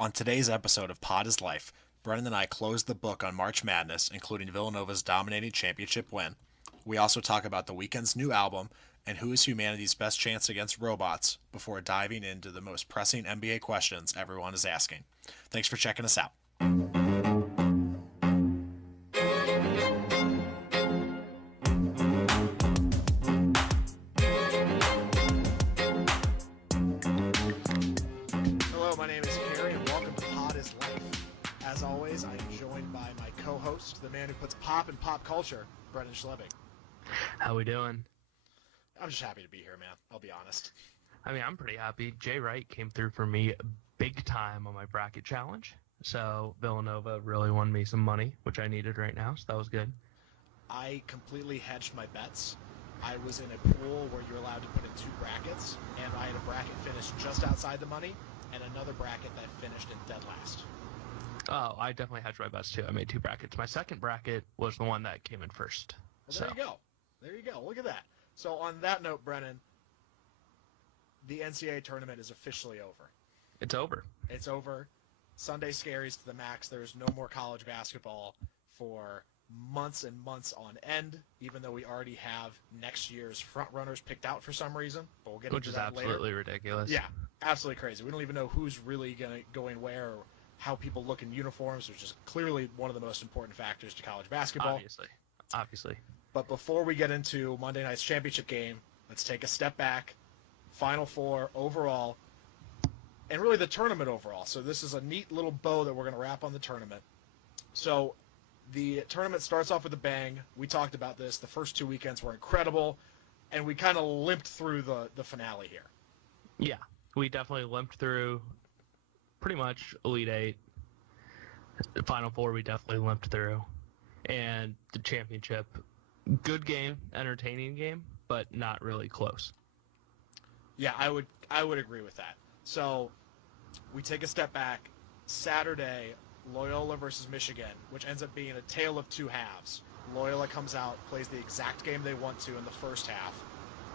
On today's episode of Pod is Life, Brennan and I close the book on March Madness, including Villanova's dominating championship win. We also talk about the weekend's new album and who is humanity's best chance against robots before diving into the most pressing NBA questions everyone is asking. Thanks for checking us out. Hello, my name is Harry, and welcome to Pod is Life. As always, I am joined by my co-host, the man who puts pop in pop culture, Brennan Schlebing. How we doing? I'm just happy to be here, man. I'll be honest. I mean, I'm pretty happy. Jay Wright came through for me big time on my bracket challenge. So Villanova really won me some money, which I needed right now, so that was good. I completely hedged my bets. I was in a pool where you're allowed to put in two brackets, and I had a bracket finish just outside the money, and another bracket that finished in dead last. Oh, I definitely hedged my bets too. I made two brackets. My second bracket was the one that came in first. Well, there you go. There you go. Look at that. So on that note, Brennan, the NCAA tournament is officially over. It's over. It's over. Sunday scaries to the max. There's no more college basketball for months and months on end, even though we already have next year's front runners picked out for some reason. But we'll get Which into is that later. absolutely ridiculous. Yeah, absolutely crazy. We don't even know who's really going where or how people look in uniforms, which is clearly one of the most important factors to college basketball. Obviously. But before we get into Monday night's championship game, let's take a step back. Final Four overall, and really the tournament overall. So this is a neat little bow that we're going to wrap on the tournament. So the tournament starts off with a bang. We talked about this. The first two weekends were incredible, and we kind of limped through the finale here. Yeah, we definitely limped through pretty much Elite Eight. The Final Four we definitely limped through. And the championship, good game, entertaining game, but not really close. Yeah, I would agree with that. So we take a step back. Saturday, Loyola versus Michigan, which ends up being a tale of two halves. Loyola comes out, plays the exact game they want to in the first half,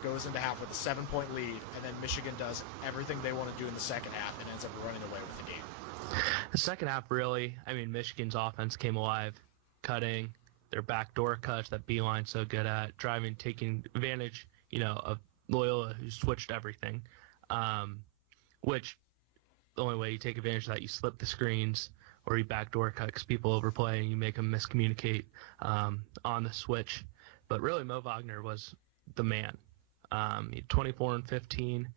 goes into half with a 7-point lead, and then Michigan does everything they want to do in the second half and ends up running away with the game. The second half, really, I mean, Michigan's offense came alive, cutting their backdoor cuts that Beeline's so good at, driving, taking advantage, of Loyola, who switched everything, which the only way you take advantage of that, you slip the screens or you backdoor cut because people overplay and you make them miscommunicate on the switch. But really, Mo Wagner was the man. 24 and 15.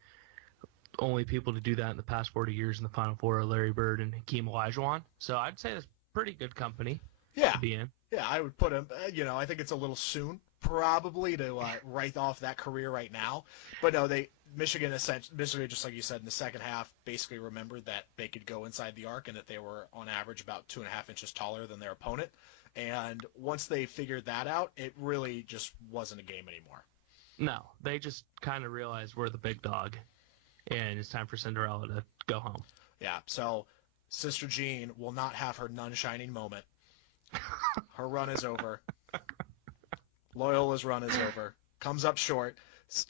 Only people to do that in the past 40 years in the Final Four are Larry Bird and Hakeem Olajuwon. So I'd say that's pretty good company to be in. Yeah, I would put him, I think it's a little soon probably to write off that career right now. But no, Michigan, just like you said, in the second half, basically remembered that they could go inside the arc and that they were on average about 2.5 inches taller than their opponent. And once they figured that out, it really just wasn't a game anymore. No, they just kind of realized we're the big dog, and it's time for Cinderella to go home. Yeah, so Sister Jean will not have her nun-shining moment. Her run is over. Loyola's run is over. Comes up short.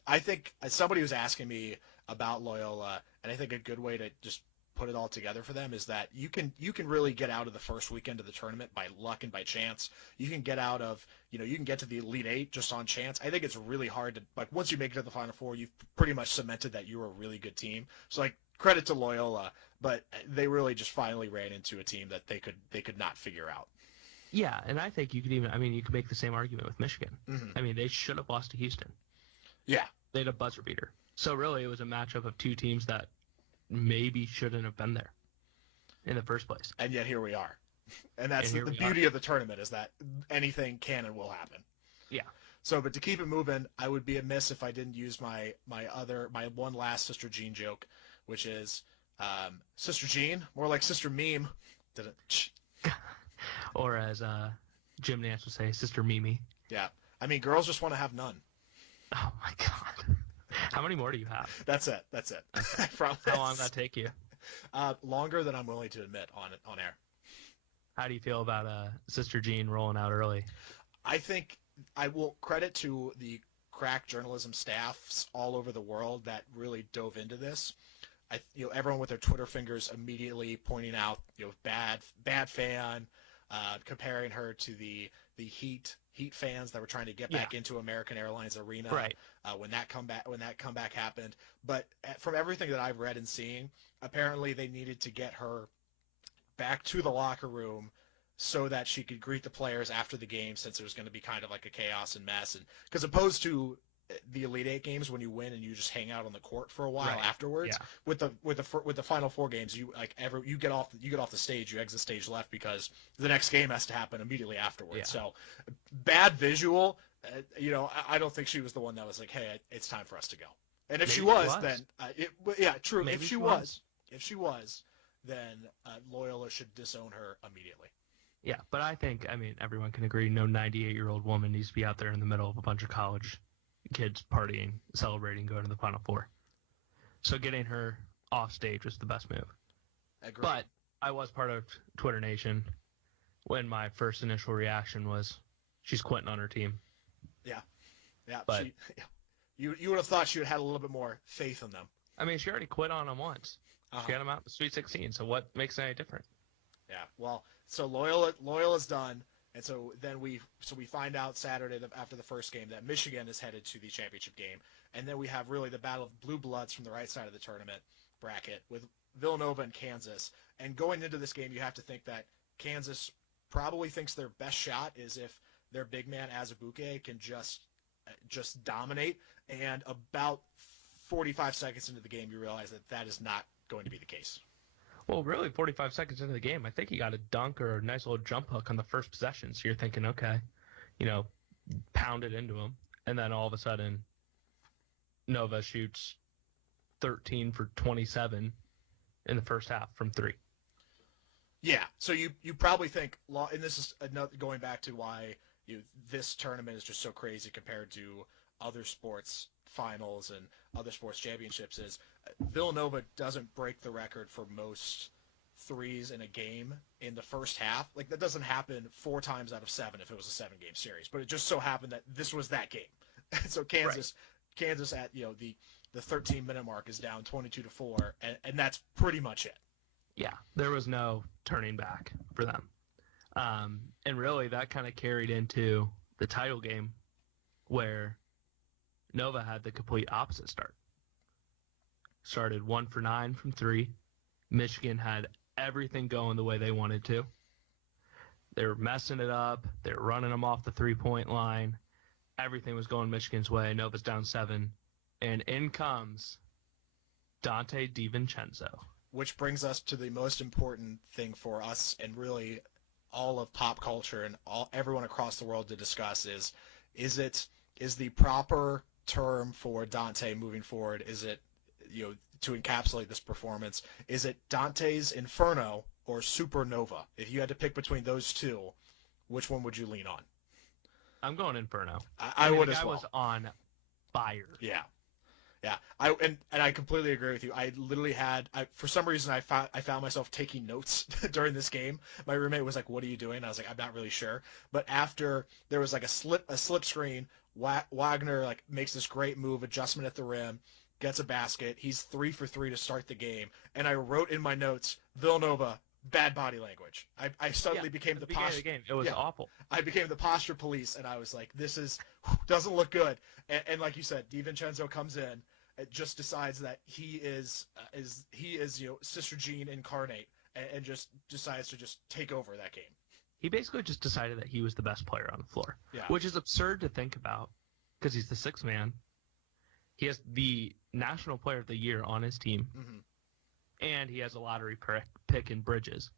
I think somebody was asking me about Loyola, and I think a good way to just put it all together for them is that you can really get out of the first weekend of the tournament by luck and by chance. You can get out of, you can get to the Elite Eight just on chance. I think it's really hard to, once you make it to the Final Four, you've pretty much cemented that you're a really good team. So, credit to Loyola, but they really just finally ran into a team that they could not figure out. Yeah, and I think you could make the same argument with Michigan. Mm-hmm. I mean, they should have lost to Houston. Yeah. They had a buzzer beater. So really, it was a matchup of two teams that maybe shouldn't have been there in the first place. And yet here we are. And that's the beauty of the tournament, is that anything can and will happen. Yeah. So, but to keep it moving, I would be amiss if I didn't use my one last Sister Jean joke, which is Sister Jean, more like Sister Meme. Or as Jim Nance would say, Sister Mimi. Yeah. I mean, girls just want to have none. Oh, my God. How many more do you have? That's it. Okay. How long did that take you? Longer than I'm willing to admit on air. How do you feel about Sister Jean rolling out early? I think I will credit to the crack journalism staffs all over the world that really dove into this. everyone with their Twitter fingers immediately pointing out, bad fan, comparing her to the Heat fans that were trying to get back into American Airlines Arena Right. when that comeback happened. But from everything that I've read and seen, apparently they needed to get her back to the locker room so that she could greet the players after the game, since it was going to be kind of like a chaos and mess. And because opposed to the Elite Eight games, when you win and you just hang out on the court for a while afterwards, with the Final Four games, you get off the stage, you exit stage left because the next game has to happen immediately afterwards. Yeah. So bad visual. I don't think she was the one that was like, hey, it's time for us to go. And if she was, then true. Maybe If she was, then Loyola should disown her immediately. Yeah, but I think, everyone can agree no 98-year-old woman needs to be out there in the middle of a bunch of college kids partying, celebrating, going to the Final Four. So getting her off stage was the best move. Agreed. But I was part of Twitter Nation when my first initial reaction was, she's quitting on her team. Yeah. But you would have thought she would have had a little bit more faith in them. She already quit on them once. She got them out in the Sweet 16, so what makes it any different? Yeah, well, so Loyola's done, and so then we find out Saturday after the first game that Michigan is headed to the championship game, and then we have really the battle of blue bloods from the right side of the tournament bracket with Villanova and Kansas. And going into this game, you have to think that Kansas probably thinks their best shot is if their big man Azubuike can just dominate, and about 45 seconds into the game, you realize that is not going to be the case. Well, really, 45 seconds into the game, I think he got a dunk or a nice little jump hook on the first possession. So you're thinking, okay, pound it into him. And then all of a sudden, Nova shoots 13 for 27 in the first half from 3. Yeah, so you probably think, and this is going back to why this tournament is just so crazy compared to other sports finals and other sports championships, is Villanova doesn't break the record for most threes in a game in the first half. Like, that doesn't happen 4 times out of 7 if it was a 7-game series. But it just so happened that this was that game. So Kansas at the 13-minute mark is down 22-4, and that's pretty much it. Yeah, there was no turning back for them. And really, that kind of carried into the title game, where Nova had the complete opposite start. Started 1 for 9 from 3. Michigan had everything going the way they wanted to. They were messing it up. They were running them off the 3-point line. Everything was going Michigan's way. Nova's down 7. And in comes Dante DiVincenzo. Which brings us to the most important thing for us and really all of pop culture and everyone across the world to discuss is the proper term for Dante moving forward, is it, to encapsulate this performance, is it Dante's Inferno or Supernova? If you had to pick between those two, which one would you lean on? I'm going Inferno. I would as well. I was on fire. Yeah. I completely agree with you. I literally for some reason I found myself taking notes during this game. My roommate was like, "What are you doing?" I was like, "I'm not really sure." But after there was like a slip screen, Wagner makes this great move, adjustment at the rim, gets a basket. He's 3 for 3 to start the game, and I wrote in my notes, Villanova, bad body language. I suddenly became the posture. The game. It was awful. I became the posture police, and I was like, "This doesn't look good." And like you said, DiVincenzo comes in. It just decides that he is Sister Jean incarnate, and just decides to just take over that game. He basically just decided that he was the best player on the floor, which is absurd to think about because he's the 6th man. He has the National Player of the Year on his team, and he has a lottery pick in Bridges.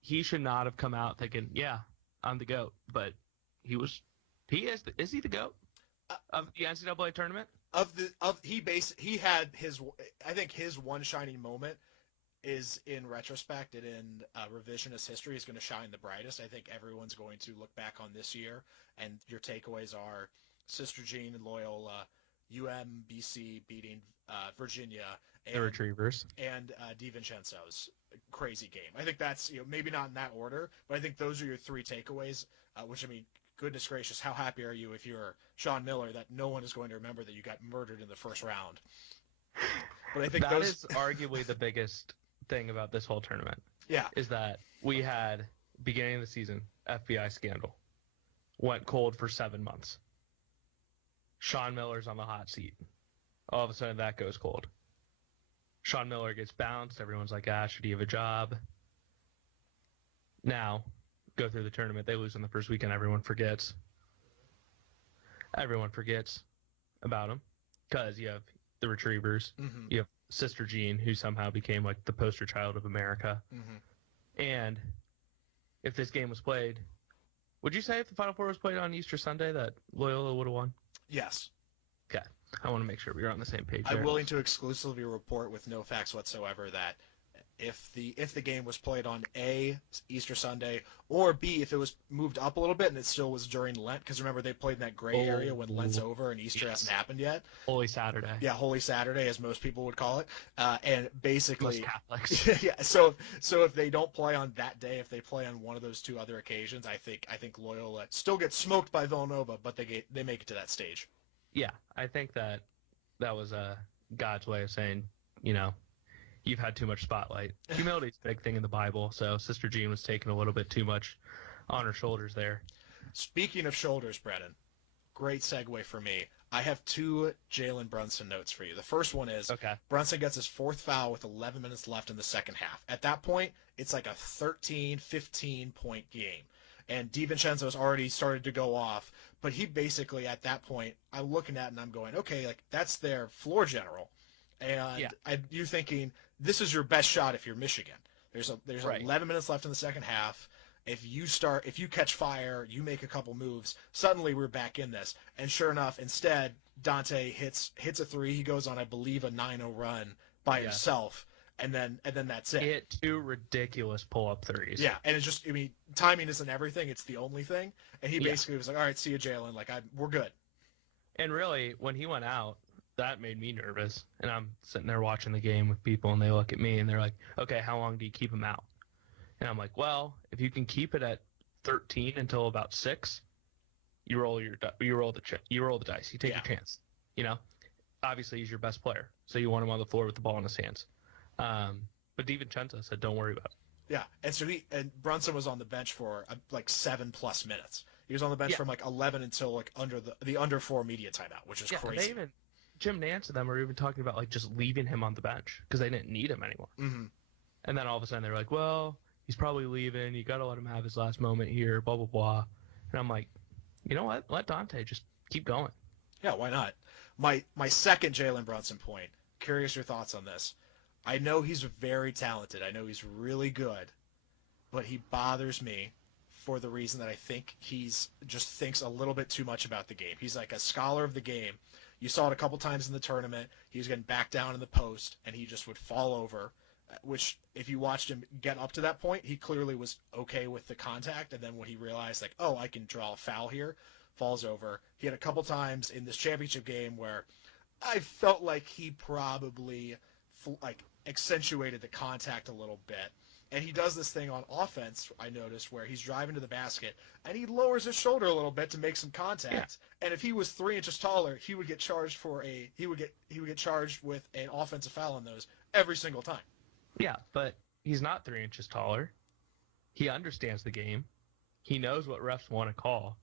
He should not have come out thinking, "Yeah, I'm the GOAT," but he is. Is he the GOAT of the NCAA tournament? He had his, I think his one shining moment is in retrospect and in revisionist history is going to shine the brightest. I think everyone's going to look back on this year, and your takeaways are Sister Jean and Loyola, UMBC beating Virginia, and, the Retrievers, and DiVincenzo's crazy game. I think that's maybe not in that order, but I think those are your 3 takeaways. Which, goodness gracious, how happy are you if you're Sean Miller that no one is going to remember that you got murdered in the first round? But I think That is arguably the biggest thing about this whole tournament. Yeah. Is that we had, beginning of the season, FBI scandal. Went cold for 7 months. Sean Miller's on the hot seat. All of a sudden, that goes cold. Sean Miller gets bounced. Everyone's like, should he have a job? Now, go through the tournament. They lose in the first weekend. Everyone forgets. Everyone forgets about him because you have the Retrievers. Mm-hmm. You have Sister Jean, who somehow became like the poster child of America. Mm-hmm. And if this game was played, would you say if the Final Four was played on Easter Sunday that Loyola would have won? Yes. Okay. I want to make sure we were on the same page I'm there. willing to exclusively report with no facts whatsoever that if the game was played on A, Easter Sunday, or B, if it was moved up a little bit and it still was during Lent, because remember they played in that gray area when Lent's over and Easter hasn't happened yet. Holy Saturday. Yeah, Holy Saturday, as most people would call it. And basically, Most Catholics. yeah. So if they don't play on that day, if they play on one of those two other occasions, I think Loyola still gets smoked by Villanova, but they make it to that stage. Yeah, I think that was God's way of saying, you've had too much spotlight. Humility is a big thing in the Bible, so Sister Jean was taking a little bit too much on her shoulders there. Speaking of shoulders, Brennan, great segue for me. I have 2 Jalen Brunson notes for you. The first one is Brunson gets his 4th foul with 11 minutes left in the second half. At that point, it's like a 13, 15-point game. And DiVincenzo's already started to go off, but he basically, at that point, I'm looking at it and I'm going, okay, like that's their floor general. And you're thinking, this is your best shot if you're Michigan. There's 11 minutes left in the second half. If you catch fire, you make a couple moves, suddenly we're back in this. And sure enough, instead, Dante hits a 3. He goes on, I believe, a 9-0 run by himself. And then that's it. He hit 2 ridiculous pull-up threes. Yeah, and it's just, timing isn't everything. It's the only thing. And he basically was like, all right, see you, Jalen. Like, we're good. And really, when he went out, that made me nervous. And I'm sitting there watching the game with people, and they look at me, and they're like, okay, how long do you keep him out? And I'm like, well, if you can keep it at 13 until about 6, you roll the dice. You take your chance. Obviously he's your best player, so you want him on the floor with the ball in his hands. But DiVincenzo said, don't worry about it. Yeah, and so Brunson was on the bench for like 7+ minutes. He was on the bench from like 11 until like under the under 4 media timeout, which is crazy. Jim Nance and them were even talking about like just leaving him on the bench because they didn't need him anymore. Mm-hmm. And then all of a sudden they were like, well, he's probably leaving. You got to let him have his last moment here, blah, blah, blah. And I'm like, you know what? Let Dante just keep going. Yeah, why not? My second Jalen Brunson point, curious your thoughts on this. I know he's very talented. I know he's really good, but he bothers me for the reason that I think he's just thinks a little bit too much about the game. He's like a scholar of the game. You saw it a couple times in the tournament. He was getting back down in the post, and he just would fall over, which if you watched him get up to that point, he clearly was okay with the contact, and then when he realized, like, oh, I can draw a foul here, falls over. He had a couple times in this championship game where I felt like he probably accentuated the contact a little bit. And he does this thing on offense, I noticed, where he's driving to the basket and he lowers his shoulder a little bit to make some contact. Yeah. And if he was 3 inches taller, he would get charged he would get charged with an offensive foul on those every single time. Yeah, but he's not 3 inches taller. He understands the game. He knows what refs want to call.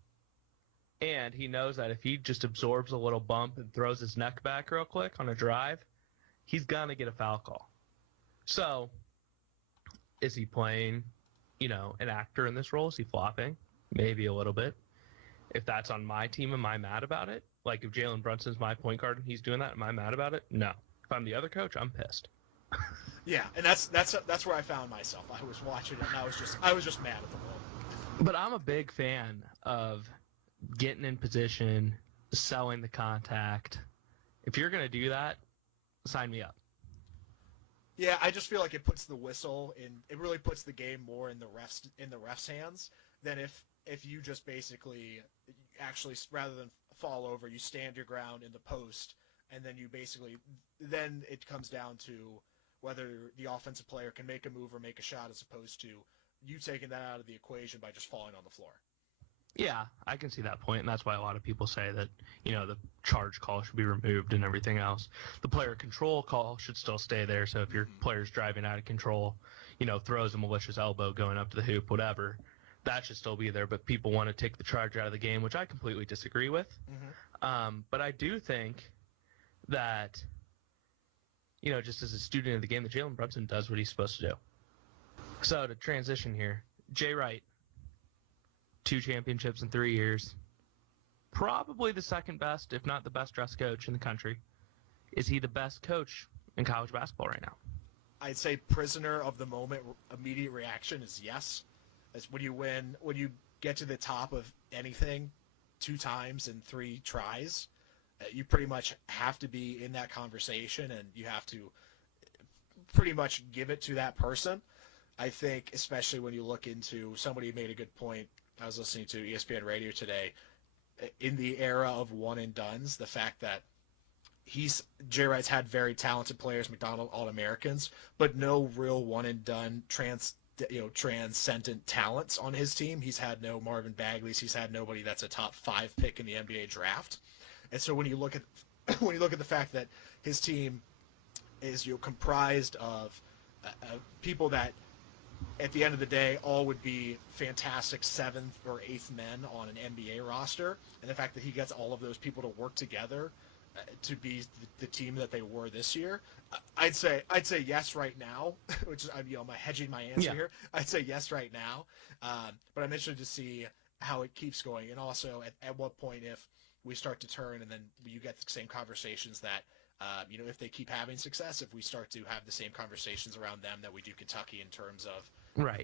And he knows that if he just absorbs a little bump and throws his neck back real quick on a drive, he's going to get a foul call. So, is he playing, an actor in this role? Is he flopping? Maybe a little bit. If that's on my team, am I mad about it? Like, if Jalen Brunson's my point guard and he's doing that, am I mad about it? No. If I'm the other coach, I'm pissed. Yeah, and that's where I found myself. I was watching it, and I was just mad at the role. But I'm a big fan of getting in position, selling the contact. If you're going to do that, sign me up. Yeah, I just feel like it puts the whistle in. It really puts the game more in the refs' hands than if you just basically actually, rather than fall over, you stand your ground in the post, and then then it comes down to whether the offensive player can make a move or make a shot, as opposed to you taking that out of the equation by just falling on the floor. Yeah, I can see that point, and that's why a lot of people say that, the charge call should be removed and everything else. The player control call should still stay there, so if your player's driving out of control, throws a malicious elbow going up to the hoop, whatever, that should still be there, but people want to take the charge out of the game, which I completely disagree with. But I do think that, just as a student of the game, that Jalen Brunson does what he's supposed to do. So to transition here, Jay Wright, 2 championships in 3 years, probably the second best, if not the best dressed coach in the country. Is he the best coach in college basketball right now? I'd say prisoner of the moment, immediate reaction is yes. As when you get to the top of anything 2 times in 3 tries, you pretty much have to be in that conversation, and you have to pretty much give it to that person. I think especially when you look into, somebody made a good point, I was listening to ESPN radio today, in the era of one and dones, the fact that Jay Wright's had very talented players, McDonald All-Americans, but no real one and done transcendent talents on his team. He's had no Marvin Bagleys. He's had nobody that's a top 5 pick in the NBA draft. And so when you look at the fact that his team is comprised of people that at the end of the day all would be fantastic 7th or 8th men on an NBA roster, and the fact that he gets all of those people to work together to be the team that they were this year, I'd say yes right now, which is, I'm hedging my answer here. I'd say yes right now, but I'm interested to see how it keeps going, and also at what point, if we start to turn and then you get the same conversations that if they keep having success, if we start to have the same conversations around them that we do Kentucky in terms of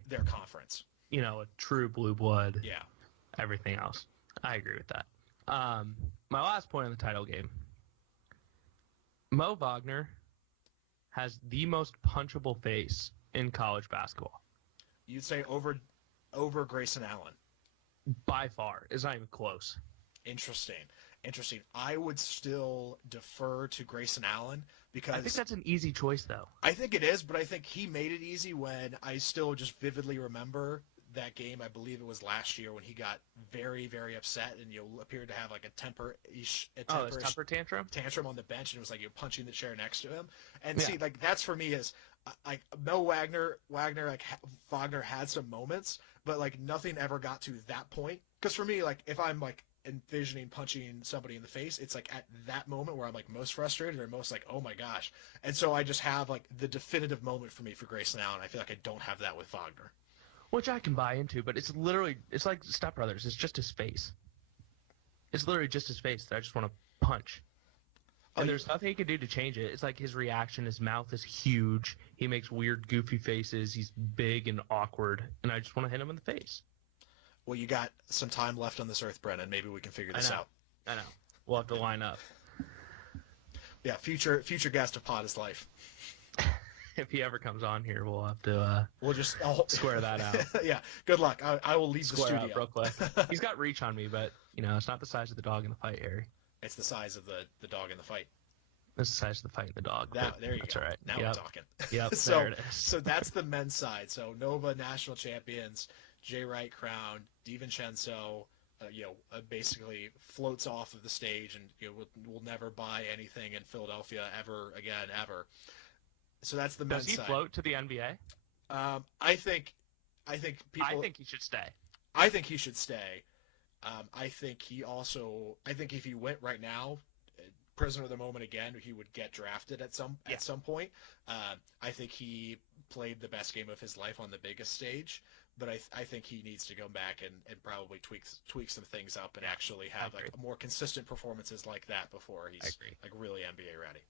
their conference. A true blue blood. Yeah. Everything else. I agree with that. My last point on the title game. Mo Wagner has the most punchable face in college basketball. You'd say over Grayson Allen? By far. It's not even close. Interesting. I would still defer to Grayson Allen because I think that's an easy choice, though. I think it is, but I think he made it easy when I still just vividly remember that game. I believe it was last year when he got very, very upset and appeared to have like a temper tantrum on the bench, and it was like you're punching the chair next to him. And see, like that's for me is like Mo Wagner Wagner had some moments, but like nothing ever got to that point. Because for me, like if I'm like envisioning punching somebody in the face, it's like at that moment where I'm like most frustrated or most like, oh my gosh. And so I just have like the definitive moment for me for Grayson Allen. I feel like I don't have that with Wagner. Which I can buy into, but it's like Step Brothers. It's just his face. It's literally just his face that I just want to punch. And there's nothing he can do to change it. It's like his reaction, his mouth is huge. He makes weird, goofy faces. He's big and awkward. And I just want to hit him in the face. Well, you got some time left on this earth, Brennan. Maybe we can figure this out. I know. We'll have to line up. Yeah, future guest of Pod is Life. If he ever comes on here, we'll have to we'll just square that out. Yeah, good luck. I will leave the studio. Out real quick. He's got reach on me, but it's not the size of the dog in the fight, Harry. It's the size of the dog in the fight. It's the size of the fight in the dog. There you that's go. All right. Now we're talking. Yep. So, there it is. So that's the men's side. So Nova national champions, Jay Wright crowned, DiVincenzo, basically floats off of the stage and will never buy anything in Philadelphia ever again, ever. So that's the men's side. Does he float to the NBA? I think people. I think he should stay. I think he should stay. I think if he went right now, prisoner of the moment again, he would get drafted at some point. I think he played the best game of his life on the biggest stage, but I think he needs to go back and probably tweak some things up and actually have like more consistent performances like that before he's like really NBA ready.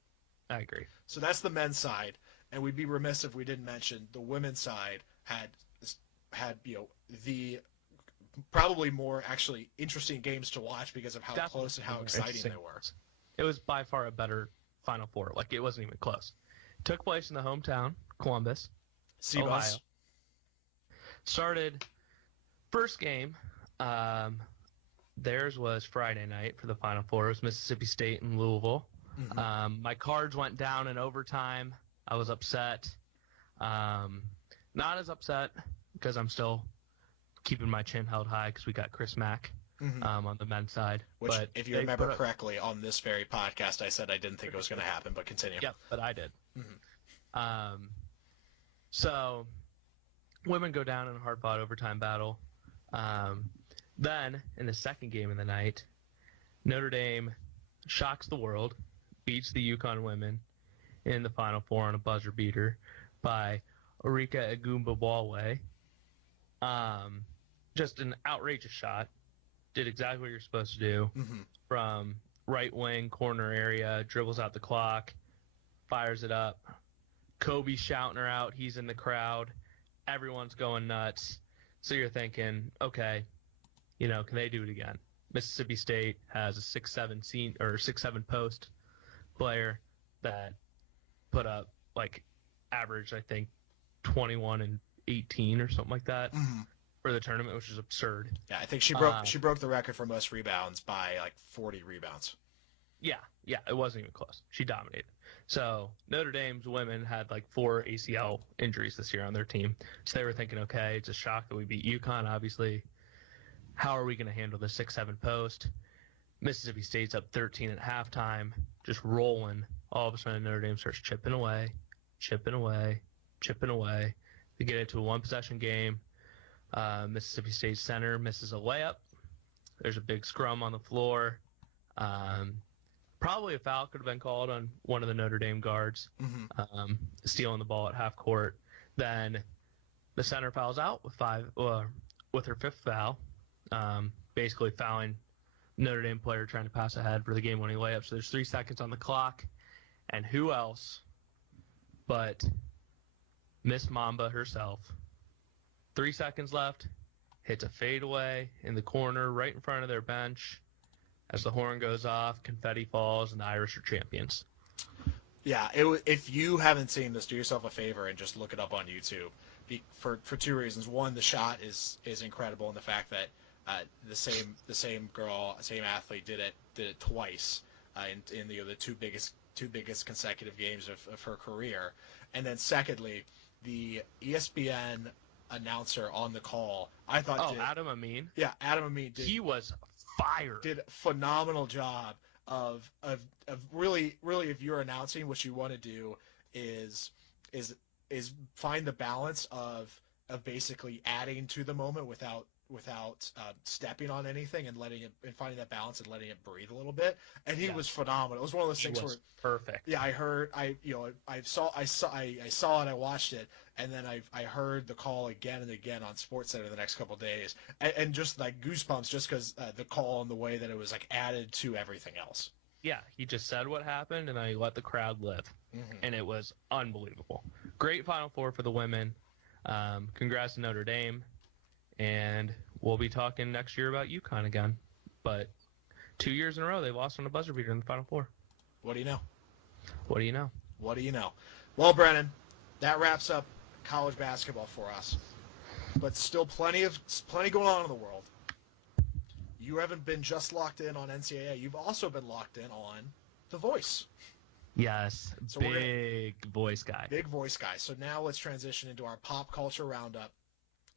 I agree. So that's the men's side, and we'd be remiss if we didn't mention the women's side had the probably more actually interesting games to watch because of how close and how exciting they were. It was by far a better Final Four. Like, it wasn't even close. It took place in the hometown, Columbus, Ohio. Started first game. Theirs was Friday night for the Final Four. It was Mississippi State and Louisville. Mm-hmm. My Cards went down in overtime. I was upset. Not as upset because I'm still keeping my chin held high because we got Chris Mack on the men's side. Which, but if you remember correctly, on this very podcast, I said I didn't think it was going to happen, but continue. Yep, but I did. So women go down in a hard-fought overtime battle. Then, in the second game of the night, Notre Dame shocks the world, beats the UConn women in the Final Four on a buzzer beater by Orika Egumbawale. Just an outrageous shot. Did exactly what you're supposed to do. From right wing corner area, dribbles out the clock, fires it up. Kobe's shouting her out. He's in the crowd. Everyone's going nuts. So you're thinking, okay, can they do it again? Mississippi State has a 6'7" post player that put up average, I think, 21 and 18 or something like that for the tournament, which is absurd. Yeah, I think she broke the record for most rebounds by 40 rebounds. Yeah, it wasn't even close. She dominated. So Notre Dame's women had 4 ACL injuries this year on their team. So they were thinking, okay, it's a shock that we beat UConn, obviously. How are we going to handle the 6'7" post? Mississippi State's up 13 at halftime, just rolling. All of a sudden, Notre Dame starts chipping away. They get into a one-possession game. Mississippi State center misses a layup. There's a big scrum on the floor. Probably a foul could have been called on one of the Notre Dame guards, stealing the ball at half court. Then the center fouls out with her 5th foul, basically fouling Notre Dame player trying to pass ahead for the game-winning layup. So there's 3 seconds on the clock, and who else but Miss Mamba herself? 3 seconds left, hits a fadeaway in the corner right in front of their bench. As the horn goes off, confetti falls, and the Irish are champions. Yeah, if you haven't seen this, do yourself a favor and just look it up on YouTube. For 2 reasons. One, the shot is incredible, and the fact that the same girl, same athlete did it twice in the two biggest consecutive games of her career. And then secondly, the ESPN announcer on the call, I thought Adam Amin? Yeah, Adam Amin did. He was fired. Did a phenomenal job of really, if you're announcing, what you want to do is find the balance of basically adding to the moment without stepping on anything and finding that balance and letting it breathe a little bit. And he was phenomenal. It was one of those things where perfect. Yeah, I saw it, I watched it, and then I heard the call again and again on SportsCenter the next couple of days, and just goosebumps just because the call and the way that it was added to everything else. Yeah, he just said what happened, and then he let the crowd live, and it was unbelievable. Great Final Four for the women. Congrats to Notre Dame, and we'll be talking next year about UConn again. But 2 years in a row, they lost on a buzzer beater in the Final Four. What do you know? What do you know? What do you know? Well, Brennan, that wraps up college basketball for us. But still plenty going on in the world. You haven't been just locked in on NCAA. You've also been locked in on The Voice. Yes, so big voice guy. Big voice guy. So now let's transition into our pop culture roundup,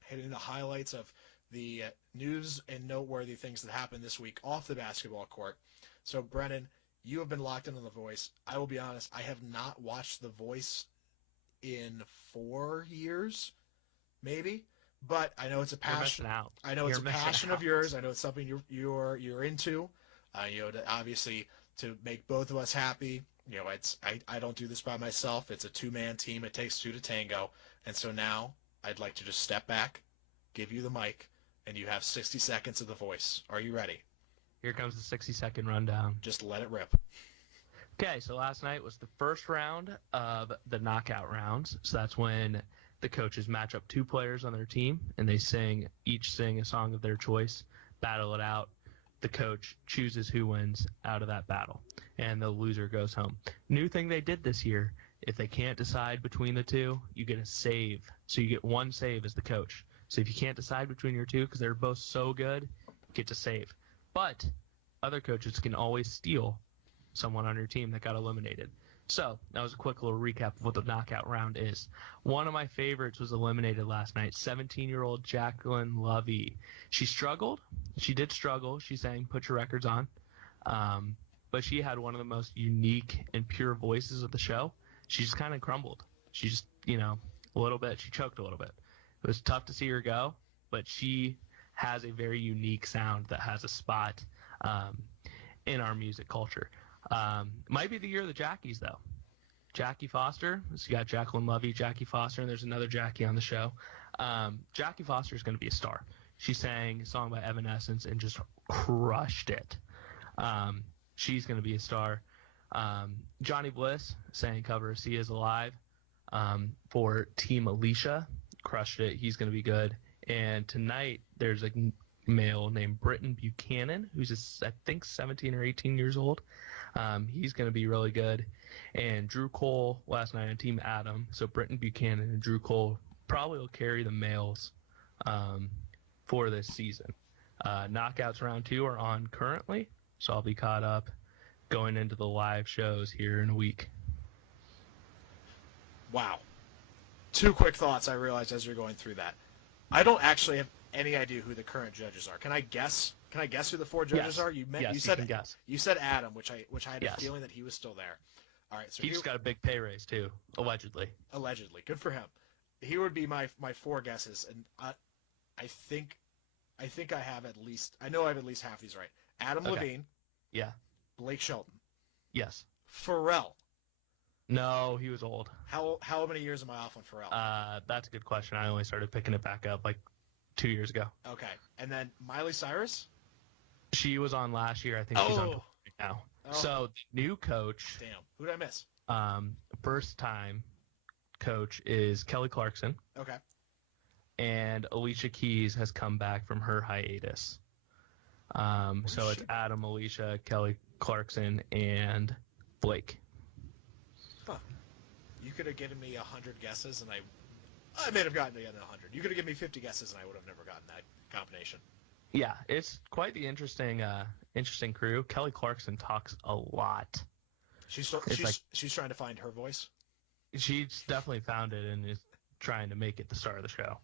hitting the highlights of the news and noteworthy things that happened this week off the basketball court. So, Brennan, you have been locked in on The Voice. I will be honest, I have not watched The Voice in 4 years, maybe. But I know it's a passion. I know it's a passion of yours. I know it's something you're into. Obviously, to make both of us happy. I don't do this by myself. It's a 2-man team. It takes 2 to tango. And so now I'd like to just step back, give you the mic, and you have 60 seconds of The Voice. Are you ready? Here comes the 60-second rundown. Just let it rip. Okay, so last night was the first round of the knockout rounds. So that's when the coaches match up 2 players on their team, and they each sing a song of their choice, battle it out. The coach chooses who wins out of that battle, and the loser goes home. New thing they did this year, if they can't decide between the 2, you get a save. So you get 1 save as the coach. So if you can't decide between your 2 because they're both so good, you get to save. But other coaches can always steal someone on your team that got eliminated. So that was a quick little recap of what the knockout round is. One of my favorites was eliminated last night, 17-year-old Jacqueline Lovey. She struggled. She did struggle. She sang "Put Your Records On." But she had one of the most unique and pure voices of the show. She just kind of crumbled. She just, a little bit. She choked a little bit. It was tough to see her go, but she has a very unique sound that has a spot in our music culture. Might be the year of the Jackies, though. Jackie Foster. So you got Jacqueline Lovey, Jackie Foster, and there's another Jackie on the show. Jackie Foster is going to be a star. She sang a song by Evanescence and just crushed it. She's going to be a star. Johnny Bliss sang cover "See Is Alive" for Team Alicia. Crushed it. He's going to be good. And tonight there's a male named Brennan Buchanan, who's I think 17 or 18 years old. He's going to be really good. And Drew Cole last night on Team Adam. So Brennan Buchanan and Drew Cole probably will carry the males for this season. Knockouts round 2 are on currently, so I'll be caught up going into the live shows here in a week. Wow. 2 quick thoughts I realized as you're going through that. I don't actually have any idea who the current judges are. Can I guess? Can I guess who the 4 judges are? You said can guess. You said Adam, which I had Yes. a feeling that he was still there. All right, so He just got a big pay raise too, allegedly. Allegedly, good for him. Here would be my 4 guesses, and I think I have at least half these right. Adam Levine. Yeah. Blake Shelton. Yes. Pharrell. No, he was old. How many years am I off on Pharrell? That's a good question. I only started picking it back up like 2 years ago. Okay, and then Miley Cyrus. She was on last year. I think she's on tour right now. Oh. So the new coach, Damn, who did I miss? first time coach is Kelly Clarkson, Okay. and Alicia Keys has come back from her hiatus. So it's Adam, Alicia, Kelly Clarkson, and Blake. Huh. You could have given me 100 guesses, and I may have gotten to 100. You could have given me 50 guesses, and I would have never gotten that combination. Yeah, it's quite the interesting crew. Kelly Clarkson talks a lot. She's trying to find her voice. She's definitely found it and is trying to make it the star of the show.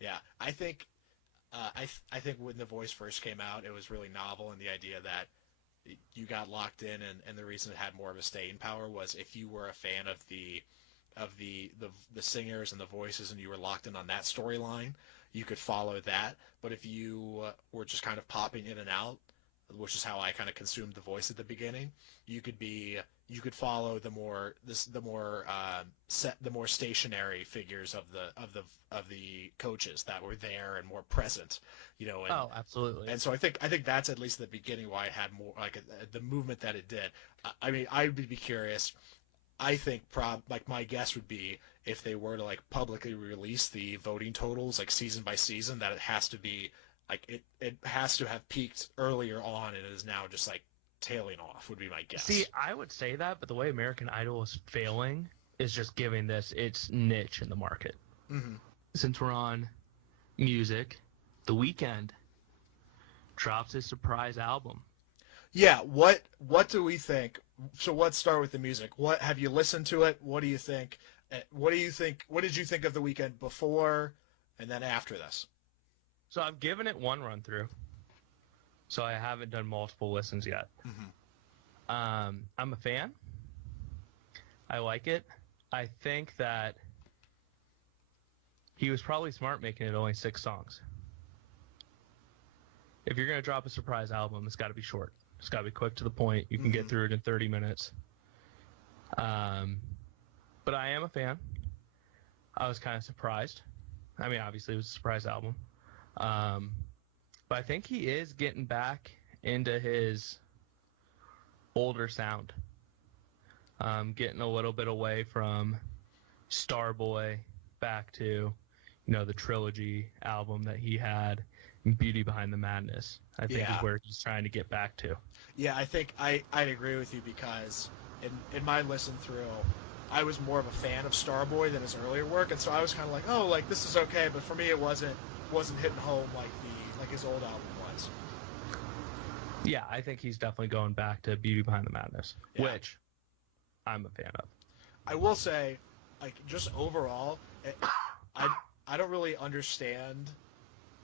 Yeah, I think when The Voice first came out, it was really novel, and the idea that you got locked in, and the reason it had more of a staying power was if you were a fan of the singers and the voices, and you were locked in on that storyline, you could follow that. But if you were just kind of popping in and out, which is how I kind of consumed The Voice at the beginning, you could follow the more stationary figures of the coaches that were there and more present, And, oh, absolutely. And so I think that's at least the beginning why it had more like the movement that it did. I mean, I would be curious. I think my guess would be if they were to like publicly release the voting totals like season by season, that it has to be like it has to have peaked earlier on and is now just like tailing off would be my guess. See, I would say that, but the way American Idol is failing is just giving this its niche in the market. Mm-hmm. Since we're on music, The Weeknd drops his surprise album. Yeah, what do we think? So let's start with the music. What have you listened to it? What do you think? What did you think of The Weeknd before and then after this? So I've given it one run through. So I haven't done multiple listens yet. Mm-hmm. I'm a fan. I like it. I think that he was probably smart making it only 6 songs. If you're going to drop a surprise album, it's got to be short. It's got to be quick to the point. You can get through it in 30 minutes. But I am a fan. I was kind of surprised. I mean, obviously it was a surprise album. But I think he is getting back into his older sound. Getting a little bit away from Starboy back to, the trilogy album that he had, Beauty Behind the Madness, I think is where he's trying to get back to. Yeah, I think I'd agree with you because in my listen through, I was more of a fan of Starboy than his earlier work, and so I was kind of like, oh, like this is okay, but for me it wasn't hitting home like his old album was. Yeah, I think he's definitely going back to Beauty Behind the Madness, which I'm a fan of. I will say, like, just overall, I don't really understand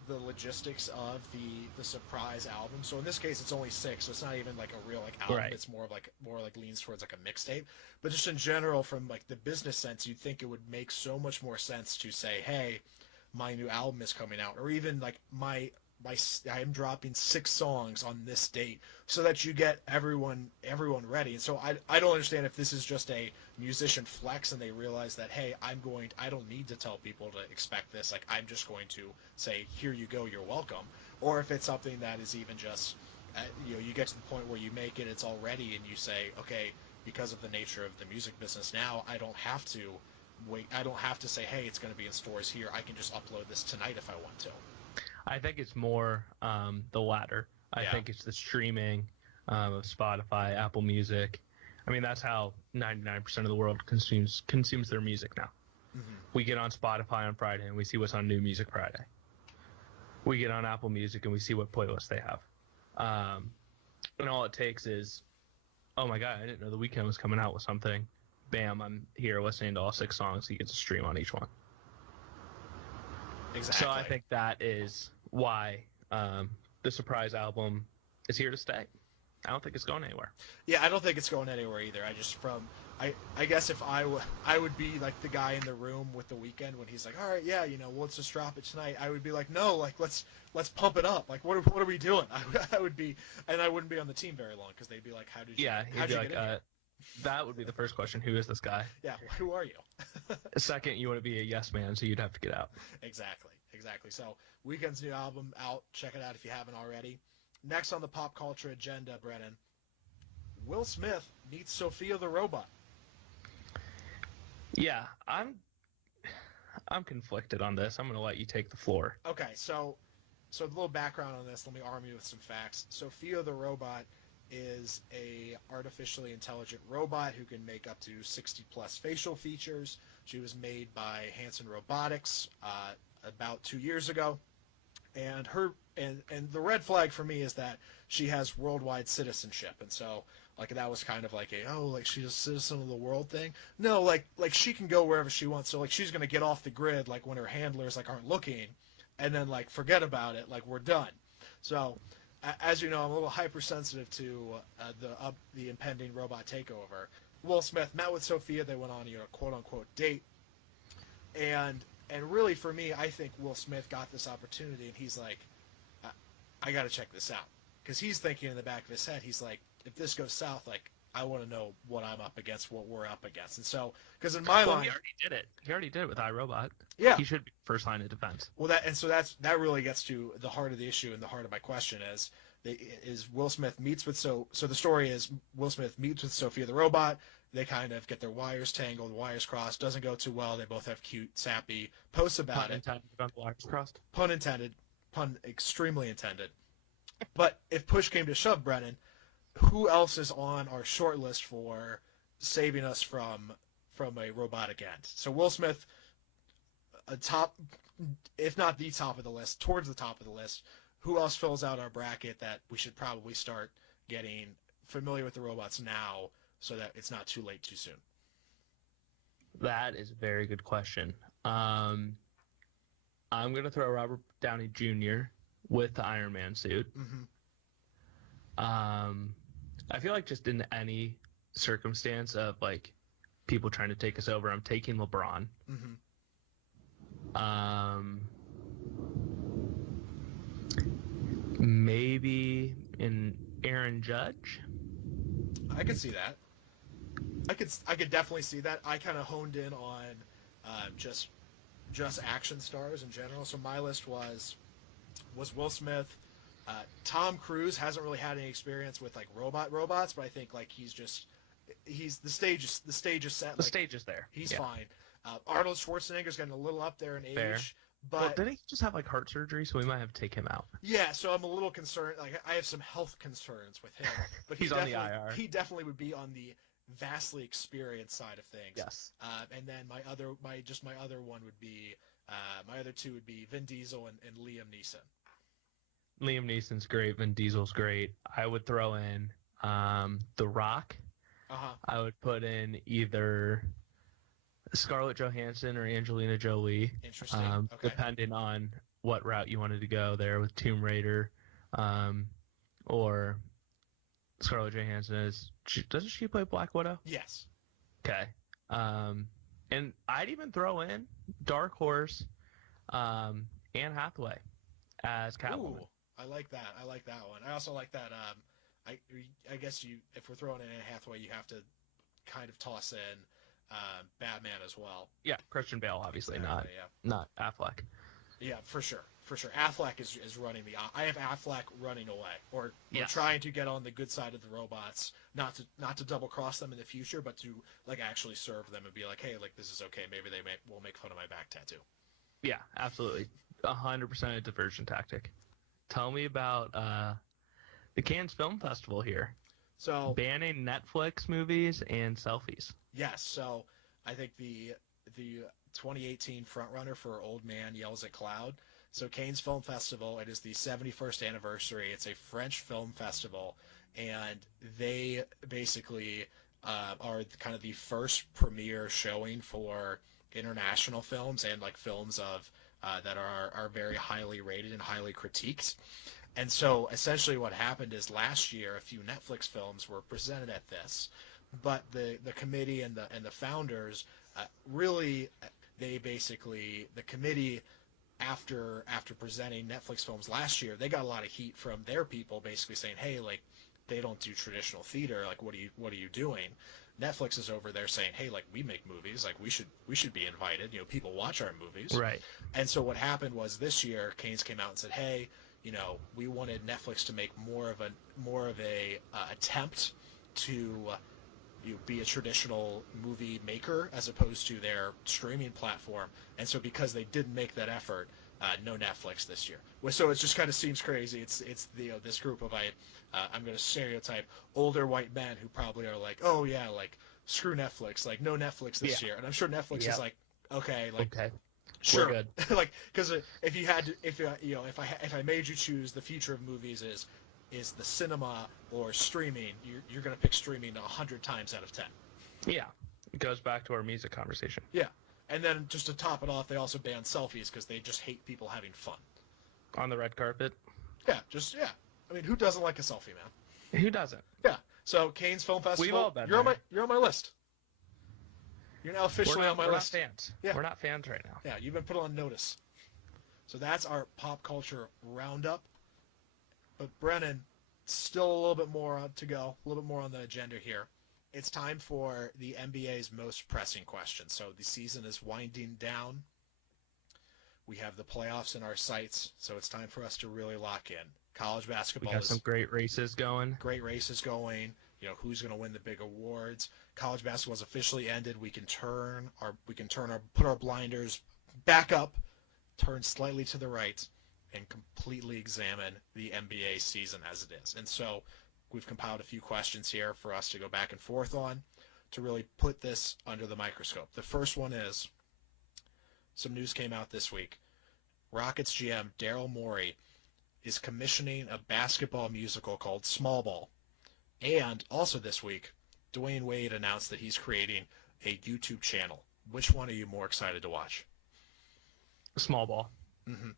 the logistics of the surprise album. So in this case, it's only 6, so it's not even like a real like album. Right. It's more like leans towards like a mixtape. But just in general, from like the business sense, you'd think it would make so much more sense to say, hey, my new album is coming out, or even like I am dropping 6 songs on this date, so that you get everyone ready. And so I don't understand if this is just a musician flex and they realize that, hey, I don't need to tell people to expect this, like I'm just going to say, here you go, you're welcome, or if it's something that is even just you get to the point where you make it, it's all ready, and you say, okay, because of the nature of the music business now, I don't have to wait, I don't have to say, hey, it's going to be in stores here, I can just upload this tonight if I want to. I think it's more the latter. I think it's the streaming of Spotify, Apple Music. I mean, that's how 99% of the world consumes their music now. Mm-hmm. We get on Spotify on Friday and we see what's on New Music Friday. We get on Apple Music and we see what playlists they have. And all it takes is, oh my God, I didn't know The Weeknd was coming out with something. Bam, I'm here listening to all 6 songs. He gets a stream on each one. Exactly. So I think that is why the surprise album is here to stay. I don't think it's going anywhere. Yeah, I don't think it's going anywhere either. I guess if I would be like the guy in the room with The Weeknd when he's like, all right, yeah, let's just drop it tonight. I would be like, no, like let's pump it up. Like what are we doing? I would be, and I wouldn't be on the team very long because they'd be like, how'd you get in here? That would be the first question. Who is this guy? Yeah, who are you? Second, you want to be a yes man, so you'd have to get out. Exactly. So Weeknd's new album out. Check it out if you haven't already. Next on the pop culture agenda, Brennan, Will Smith meets Sophia the robot. Yeah, I'm conflicted on this. I'm going to let you take the floor. Okay, so a little background on this. Let me arm you with some facts. Sophia the robot is a artificially intelligent robot who can make up to 60 plus facial features. She was made by Hanson Robotics about 2 years ago, and the red flag for me is that she has worldwide citizenship, and so like that was kind of like like she's a citizen of the world thing. No, like she can go wherever she wants. So like she's gonna get off the grid like when her handlers like aren't looking, and then like forget about it. Like we're done. So as you know, I'm a little hypersensitive to the impending robot takeover. Will Smith met with Sophia. They went on a quote unquote date, and really for me, I think Will Smith got this opportunity, and he's like, I got to check this out, because he's thinking in the back of his head, he's like, if this goes south, like I want to know what I'm up against, what we're up against, and so because in my mind, he already did it. He already did it with iRobot. Yeah, he should be first line of defense. Well, that really gets to the heart of the issue, and the heart of my question is Will Smith meets with so the story is Will Smith meets with Sophia the robot. They kind of get their wires tangled, wires crossed. Doesn't go too well. They both have cute, sappy posts about it. Pun intended about the wires crossed. Pun intended. Pun extremely intended. But if push came to shove, Brennan, who else is on our short list for saving us from a robotic end? So Will Smith, top, if not the top of the list, towards the top of the list. Who else fills out our bracket that we should probably start getting familiar with the robots now, so that it's not too late too soon? That is a very good question. I'm going to throw Robert Downey Jr. with the Iron Man suit. Mm-hmm. I feel like just in any circumstance of like people trying to take us over, I'm taking LeBron. Mm-hmm. Maybe in Aaron Judge. I could see that. I could definitely see that. I kind of honed in on just action stars in general. So my list was Will Smith. Tom Cruise hasn't really had any experience with like robots, but I think like the stage is set. The stage is there. He's fine. Arnold Schwarzenegger's getting a little up there in age. Fair. But didn't he just have like heart surgery, so we might have to take him out? Yeah, so I'm a little concerned. Like I have some health concerns with him, but he's on the IR. He definitely would be on the vastly experienced side of things. Yes. And then my other one would be my other two would be Vin Diesel and Liam Neeson. Liam Neeson's great. Vin Diesel's great. I would throw in The Rock. Uh-huh. I would put in either Scarlett Johansson or Angelina Jolie, Interesting. Okay. depending on what route you wanted to go there with Tomb Raider, um, or Scarlett Johansson doesn't she play Black Widow? Yes. Okay. Um, and I'd even throw in Dark Horse, Anne Hathaway as Catwoman. Ooh, I like that. I like that one. I also like that. I I guess if we're throwing in Anne Hathaway, you have to kind of toss in Batman as well. Yeah, Christian Bale, obviously, Exactly, not Affleck. yeah, for sure, for sure. Affleck is running the. I have Affleck running away, or Yes. trying to get on the good side of the robots, not to double cross them in the future, but to like actually serve them and be like, hey, like this is okay. Maybe will make fun of my back tattoo. Yeah, absolutely. 100% a diversion tactic. Tell me about the Cannes Film Festival here. So Banning Netflix movies and selfies. yes, so I think the 2018 frontrunner for Old Man Yells at Cloud. So Cannes Film Festival, it is the 71st anniversary. It's a French film festival, and they basically are kind of the first premiere showing for international films and like films of that are very highly rated and highly critiqued. And so essentially what happened is last year a few Netflix films were presented at this, but the committee and the founders really the committee after presenting Netflix films last year, they got a lot of heat from their people basically saying, hey, like they don't do traditional theater, like what are you doing? Netflix is over there saying, hey, like we make movies, like we should be invited, people watch our movies. Right. And so what happened was this year Cannes came out and said, hey, we wanted Netflix to make more of a attempt to be a traditional movie maker as opposed to their streaming platform. And so because they didn't make that effort, no Netflix this year. So it just kind of seems crazy. It's this group of I'm going to stereotype older white men who probably are like, oh yeah, like screw Netflix, like no Netflix this year. And I'm sure Netflix is like, okay, like okay. sure, We're good. like because if I made you choose the future of movies is the cinema or streaming, you're going to pick streaming 100 times out of 10. Yeah. It goes back to our music conversation. Yeah. And then just to top it off, they also banned selfies because they just hate people having fun. On the red carpet? Yeah. I mean, who doesn't like a selfie, man? Who doesn't? Yeah. So Cannes Film Festival, We've all been you're there. on my list. You're now officially on my list. We're not fans. Yeah. We're not fans right now. Yeah, you've been put on notice. So that's our pop culture roundup. But Brennan, still a little bit more to go, a little bit more on the agenda here. It's time for the NBA's most pressing question. So the season is winding down. We have the playoffs in our sights, so it's time for us to really lock in. College basketball We got some great races going. Great races going. Who's going to win the big awards. College basketball is officially ended. We can put our blinders back up, turn slightly to the right, and completely examine the NBA season as it is. And so we've compiled a few questions here for us to go back and forth on to really put this under the microscope. The first one is, some news came out this week. Rockets GM Daryl Morey is commissioning a basketball musical called Small Ball. And also this week, Dwayne Wade announced that he's creating a YouTube channel. Which one are you more excited to watch? Small Ball. Mm-hmm.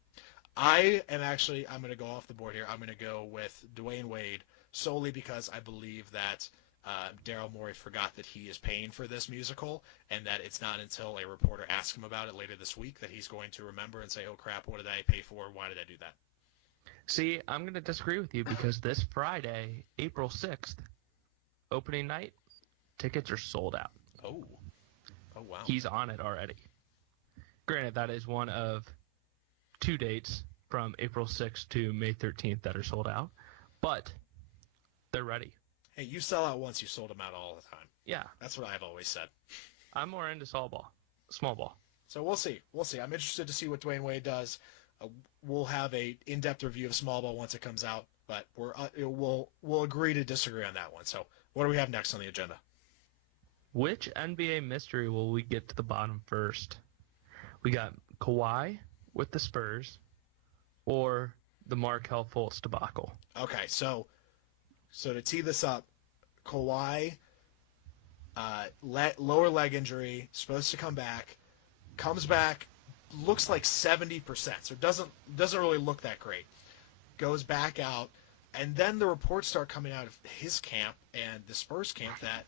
I'm going to go off the board here. I'm going to go with Dwayne Wade solely because I believe that Daryl Morey forgot that he is paying for this musical, and that it's not until a reporter asks him about it later this week that he's going to remember and say, oh crap, what did I pay for? Why did I do that? See, I'm going to disagree with you because this Friday, April 6th, opening night, tickets are sold out. Oh wow. He's on it already. Granted, that is one of 2 dates from April 6th to May 13th that are sold out, but they're ready. Hey, you sell out once, you sold them out all the time. Yeah. That's what I've always said. I'm more into small ball. So we'll see. I'm interested to see what Dwayne Wade does. We'll have a in-depth review of Small Ball once it comes out, but we'll agree to disagree on that one. So what do we have next on the agenda? Which NBA mystery will we get to the bottom first? We got Kawhi with the Spurs or the Markelle Fultz debacle. Okay, so to tee this up, Kawhi lower leg injury, supposed to come back, comes back, looks like 70%, so doesn't really look that great. Goes back out, and then the reports start coming out of his camp and the Spurs camp that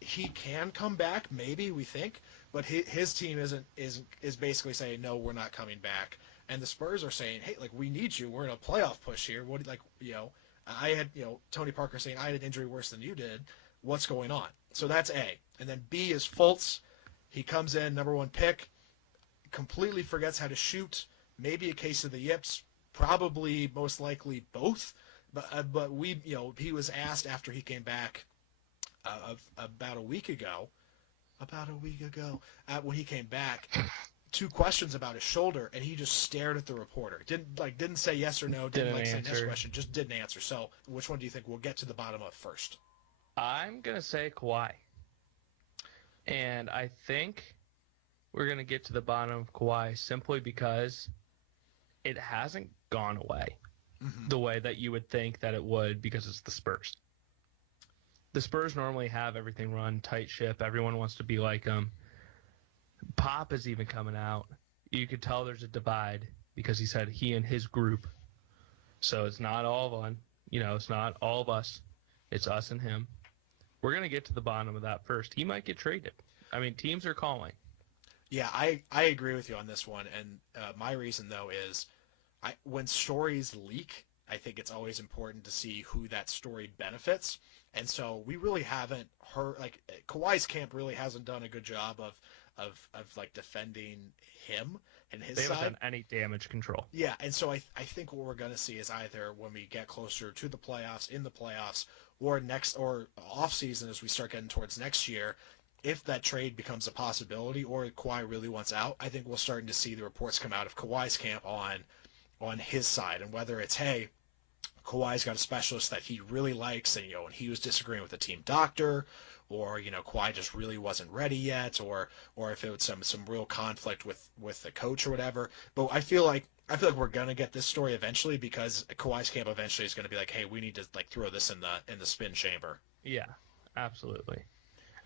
he can come back, maybe, we think, but his team is basically saying, no, we're not coming back. And the Spurs are saying, hey, like, we need you. We're in a playoff push here. What, like, I had, Tony Parker saying, I had an injury worse than you did. What's going on? So that's A. And then B is Fultz. He comes in, number 1 pick, completely forgets how to shoot. Maybe a case of the yips. Probably, most likely, both. But he was asked after he came back about a week ago, when he came back, 2 questions about his shoulder, and he just stared at the reporter. Didn't say yes or no. Didn't say next question. Just didn't answer. So, which one do you think we'll get to the bottom of first? I'm gonna say Kawhi, and I think we're gonna get to the bottom of Kawhi simply because it hasn't gone away the way that you would think that it would, because it's the Spurs. The Spurs normally have everything run tight ship. Everyone wants to be like them. Pop is even coming out. You could tell there's a divide because he said he and his group. So it's not all of one. It's not all of us. It's us and him. We're going to get to the bottom of that first. He might get traded. I mean, teams are calling. Yeah, I agree with you on this one. And my reason, though, is when stories leak, I think it's always important to see who that story benefits. And so we really haven't heard, like, Kawhi's camp really hasn't done a good job of like defending him and his side. They haven't done any damage control. Yeah, and so I think what we're going to see is either when we get closer to the playoffs, in the playoffs, or off season as we start getting towards next year, if that trade becomes a possibility or Kawhi really wants out, I think we're starting to see the reports come out of Kawhi's camp on his side, and whether it's, hey, Kawhi's got a specialist that he really likes, and and he was disagreeing with the team doctor, or Kawhi just really wasn't ready yet, or if it was some real conflict with the coach or whatever. But I feel like we're gonna get this story eventually, because Kawhi's camp eventually is gonna be like, hey, we need to like throw this in the spin chamber. Yeah, absolutely.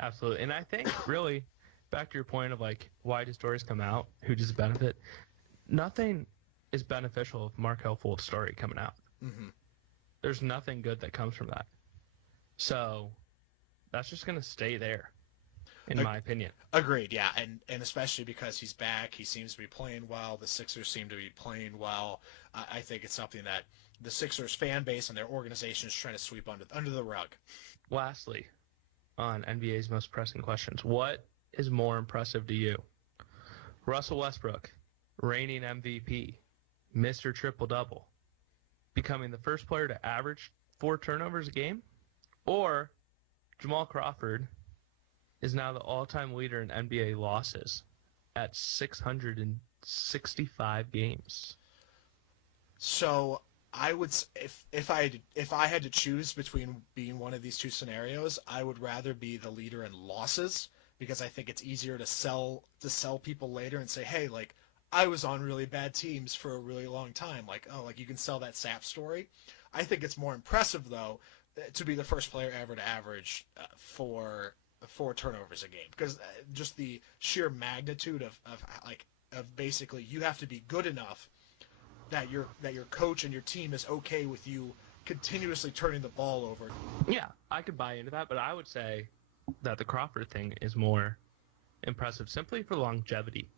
And I think really back to your point of like why do stories come out? Who does it benefit? Nothing is beneficial of Markelle Fultz's story coming out. Mm-hmm. There's nothing good that comes from that. So that's just going to stay there, in my opinion. Agreed, yeah. And especially because he's back, he seems to be playing well. The Sixers seem to be playing well. I think it's something that the Sixers fan base and their organization is trying to sweep under the rug. Lastly, on NBA's most pressing questions, what is more impressive to you? Russell Westbrook, reigning MVP, Mr. Triple-Double, becoming the first player to average 4 turnovers a game? Or Jamal Crawford is now the all-time leader in NBA losses at 665 games? So I would, if I had to choose between being one of these 2 scenarios, I would rather be the leader in losses, because I think it's easier to sell people later and say, hey, like, I was on really bad teams for a really long time. Like, oh, like you can sell that sap story. I think it's more impressive, though, to be the first player ever to average 4 turnovers a game, because just the sheer magnitude of basically you have to be good enough that your coach and your team is okay with you continuously turning the ball over. Yeah, I could buy into that, but I would say that the Crawford thing is more impressive simply for longevity.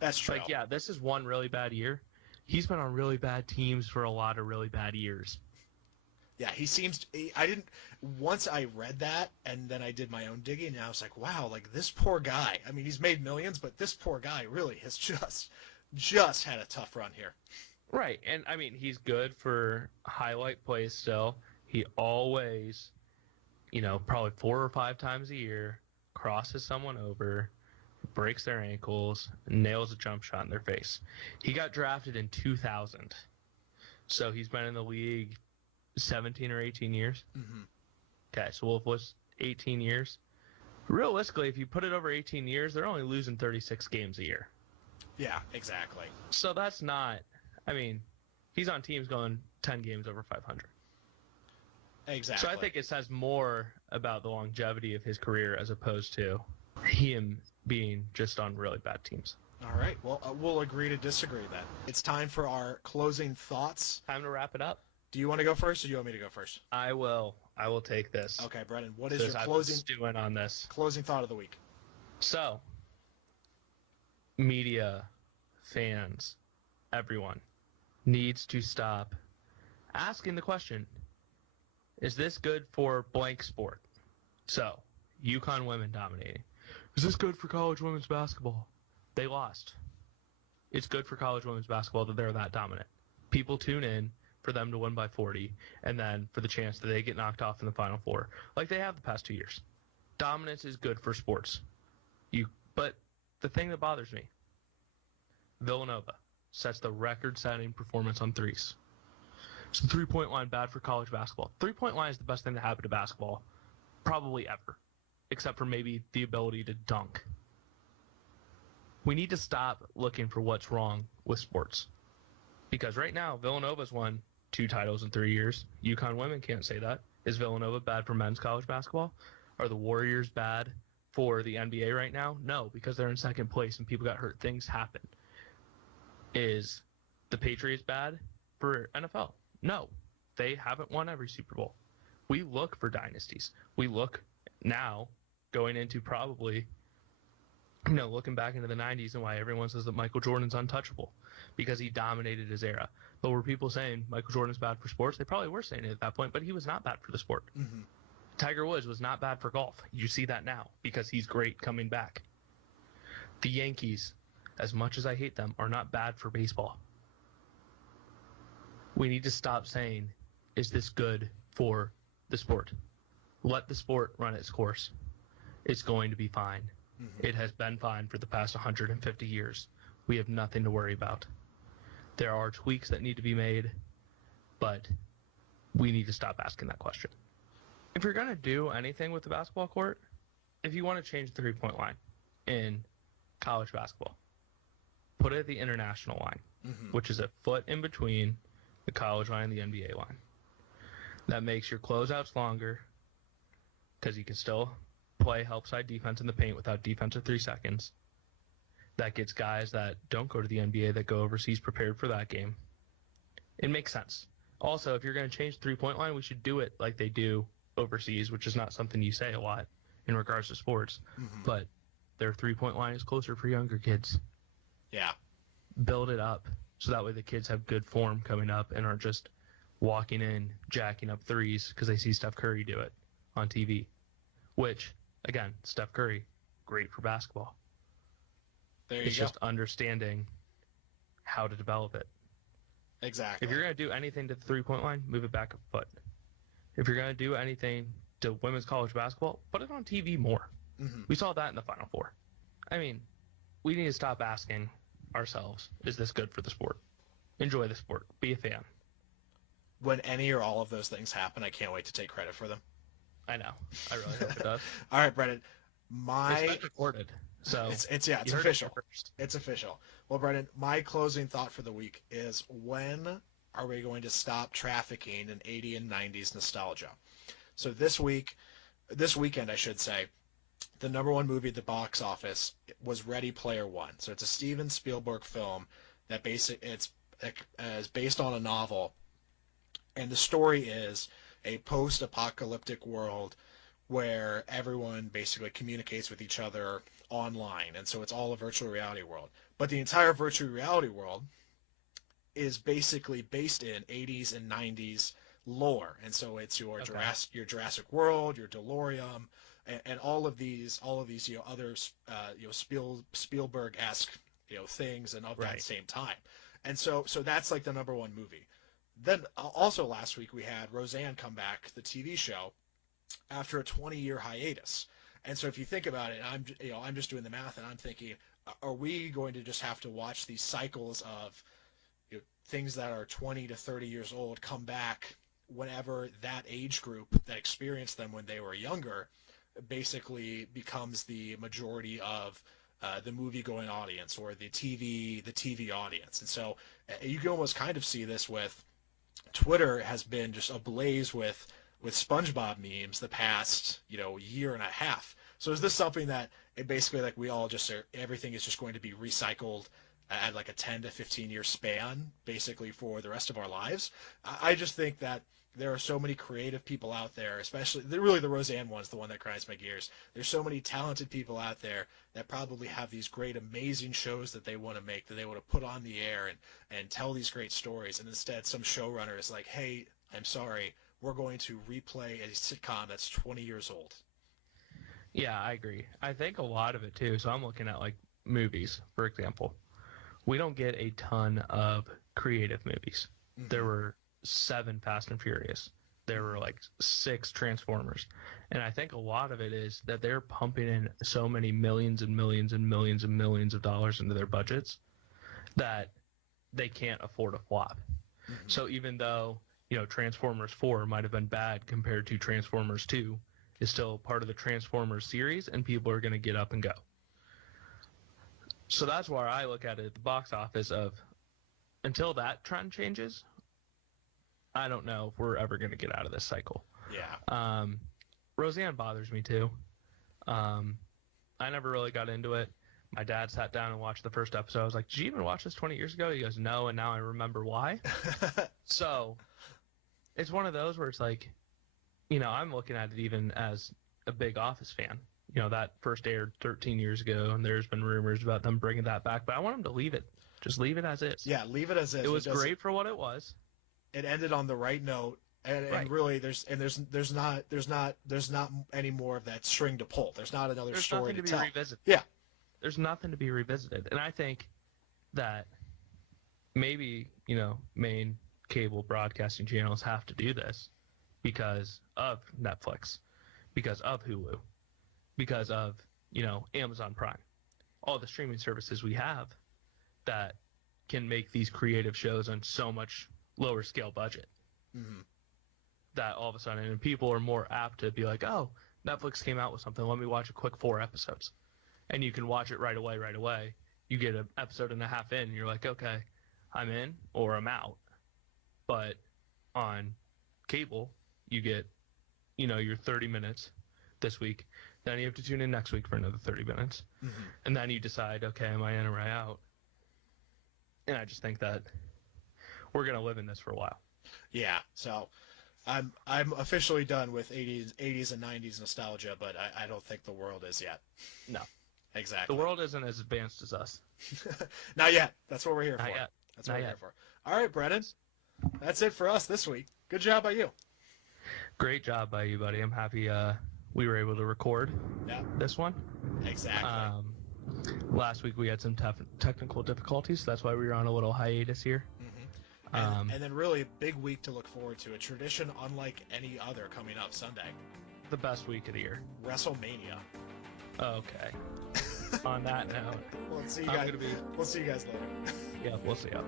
That's true. Like, yeah, this is one really bad year. He's been on really bad teams for a lot of really bad years. Yeah, once I read that, and then I did my own digging, and I was like, wow, like this poor guy. I mean, he's made millions, but this poor guy really has just had a tough run here. Right, and I mean, he's good for highlight plays still. He always, probably 4 or 5 times a year, crosses someone over, breaks their ankles, nails a jump shot in their face. He got drafted in 2000, so he's been in the league 17 or 18 years. Mm-hmm. Okay, so Wolf was 18 years. Realistically, if you put it over 18 years, they're only losing 36 games a year. Yeah, exactly. So that's not, I mean, he's on teams going 10 games over 500. Exactly. So I think it says more about the longevity of his career as opposed to him being just on really bad teams. All right. Well, we'll agree to disagree then. It's time for our closing thoughts. Time to wrap it up. Do you want to go first, or do you want me to go first? I will take this. Okay, Brennan. What is your closing on this? Closing thought of the week? So, media, fans, everyone needs to stop asking the question, is this good for blank sport? So, UConn women dominating. Is this good for college women's basketball? They lost. It's good for college women's basketball that they're that dominant. People tune in for them to win by 40, and then for the chance that they get knocked off in the Final Four, like they have the past 2 years. Dominance is good for sports. But the thing that bothers me, Villanova sets the record-setting performance on threes. Is the three-point line bad for college basketball? Three-point line is the best thing to happen to basketball, probably ever, except for maybe the ability to dunk. We need to stop looking for what's wrong with sports. Because right now, Villanova's won 2 titles in 3 years. UConn women can't say that. Is Villanova bad for men's college basketball? Are the Warriors bad for the NBA right now? No, because they're in second place and people got hurt. Things happen. Is the Patriots bad for NFL? No. They haven't won every Super Bowl. We look for dynasties. We look now going into probably, looking back into the 90s and why everyone says that Michael Jordan's untouchable because he dominated his era. But were people saying Michael Jordan's bad for sports? They probably were saying it at that point, but he was not bad for the sport. Mm-hmm. Tiger Woods was not bad for golf. You see that now because he's great coming back. The Yankees, as much as I hate them, are not bad for baseball. We need to stop saying, is this good for the sport? Let the sport run its course. It's going to be fine. Mm-hmm. It has been fine for the past 150 years. We have nothing to worry about. There are tweaks that need to be made, but we need to stop asking that question. If you're going to do anything with the basketball court, if you want to change the three-point line in college basketball, put it at the international line, which is a foot in between the college line and the NBA line. That makes your closeouts longer because you can still play help side defense in the paint without defensive 3 seconds. That gets guys that don't go to the NBA that go overseas prepared for that game. It makes sense. Also, if you're going to change the three-point line, we should do it like they do overseas, which is not something you say a lot in regards to sports. But their three-point line is closer for younger kids. Yeah. Build it up so that way the kids have good form coming up and aren't just walking in, jacking up threes because they see Steph Curry do it on TV. Which, again, Steph Curry, great for basketball. It's just understanding how to develop it. Exactly. If you're going to do anything to the three-point line, move it back a foot. If you're going to do anything to women's college basketball, put it on TV more. We saw that in the Final Four. I mean, we need to stop asking ourselves, is this good for the sport? Enjoy the sport. Be a fan. When any or all of those things happen, I can't wait to take credit for them. I know. I really hope it does. All right, Brennan. It's been recorded. So it's official. It's official. Well, Brennan, my closing thought for the week is, when are we going to stop trafficking in 80s and 90s nostalgia? So this weekend, I should say, the number one movie at the box office was Ready Player One. So it's a Steven Spielberg film that it's based on a novel, and the story is a post-apocalyptic world where everyone basically communicates with each other online, and so it's all a virtual reality world. But the entire virtual reality world is basically based in 80s and 90s lore, and so it's your Jurassic World, your DeLorean, and all of these other Spielberg-esque things, and of that same time. And so that's like the number one movie. Then also last week we had Roseanne come back, the TV show, after a 20-year hiatus. And so if you think about it, I'm just doing the math, and I'm thinking, are we going to just have to watch these cycles of things that are 20 to 30 years old come back whenever that age group that experienced them when they were younger basically becomes the majority of the movie-going audience, or the TV audience? And so you can almost kind of see this with Twitter has been just ablaze with with SpongeBob memes the past, year and a half. So is this something that it basically like we all just everything is just going to be recycled at like a 10 to 15 year span basically for the rest of our lives? I just think that there are so many creative people out there, especially really the Roseanne one's the one that grinds my gears. There's so many talented people out there that probably have these great, amazing shows that they want to make, that they want to put on the air and tell these great stories. And instead, some showrunner is like, hey, I'm sorry, we're going to replay a sitcom that's 20 years old. Yeah, I agree. I think a lot of it too. So I'm looking at like movies, for example. We don't get a ton of creative movies. Mm-hmm. There were 7 Fast and Furious. There were like 6 Transformers. And I think a lot of it is that they're pumping in so many millions and millions and millions and millions of dollars into their budgets that they can't afford a flop. Mm-hmm. So even though, Transformers 4 might have been bad compared to Transformers 2, is still part of the Transformers series, and people are going to get up and go. So that's where I look at it at the box office of, until that trend changes, I don't know if we're ever going to get out of this cycle. Yeah. Roseanne bothers me too. I never really got into it. My dad sat down and watched the first episode. I was like, did you even watch this 20 years ago? He goes, no, and now I remember why. So it's one of those where it's like, I'm looking at it even as a big Office fan. That first aired 13 years ago, and there's been rumors about them bringing that back, but I want them to leave it. Just leave it as is. Yeah, leave it as is. It was great for what it was. It ended on the right note, and really there's not any more of that string to pull. There's not another story to tell. There's nothing to be revisited. Yeah. There's nothing to be revisited. And I think that maybe, main cable broadcasting channels have to do this because of Netflix, because of Hulu, because of, Amazon Prime. All the streaming services we have that can make these creative shows on so much lower scale budget. Mm-hmm. That all of a sudden, and people are more apt to be like, oh, Netflix came out with something, let me watch a quick 4 episodes. And you can watch it right away. You get an episode and a half in, and you're like, okay, I'm in or I'm out. But on cable, you get, your 30 minutes this week. Then you have to tune in next week for another 30 minutes. Mm-hmm. And then you decide, okay, am I in or am I out? And I just think that we're going to live in this for a while. Yeah, so I'm officially done with 80s and 90s nostalgia, but I don't think the world is yet. No. Exactly. The world isn't as advanced as us. Not yet. That's what we're here for. Not yet. That's what we're here for. All right, Brennan. That's it for us this week. Good job by you. Great job by you, buddy. I'm happy we were able to record this one. Exactly. Last week we had some technical difficulties, so that's why we were on a little hiatus here. Mm-hmm. And then really a big week to look forward to. A tradition unlike any other coming up Sunday. The best week of the year. WrestleMania. Okay. On that note, we'll see you guys later. Yeah, we'll see you.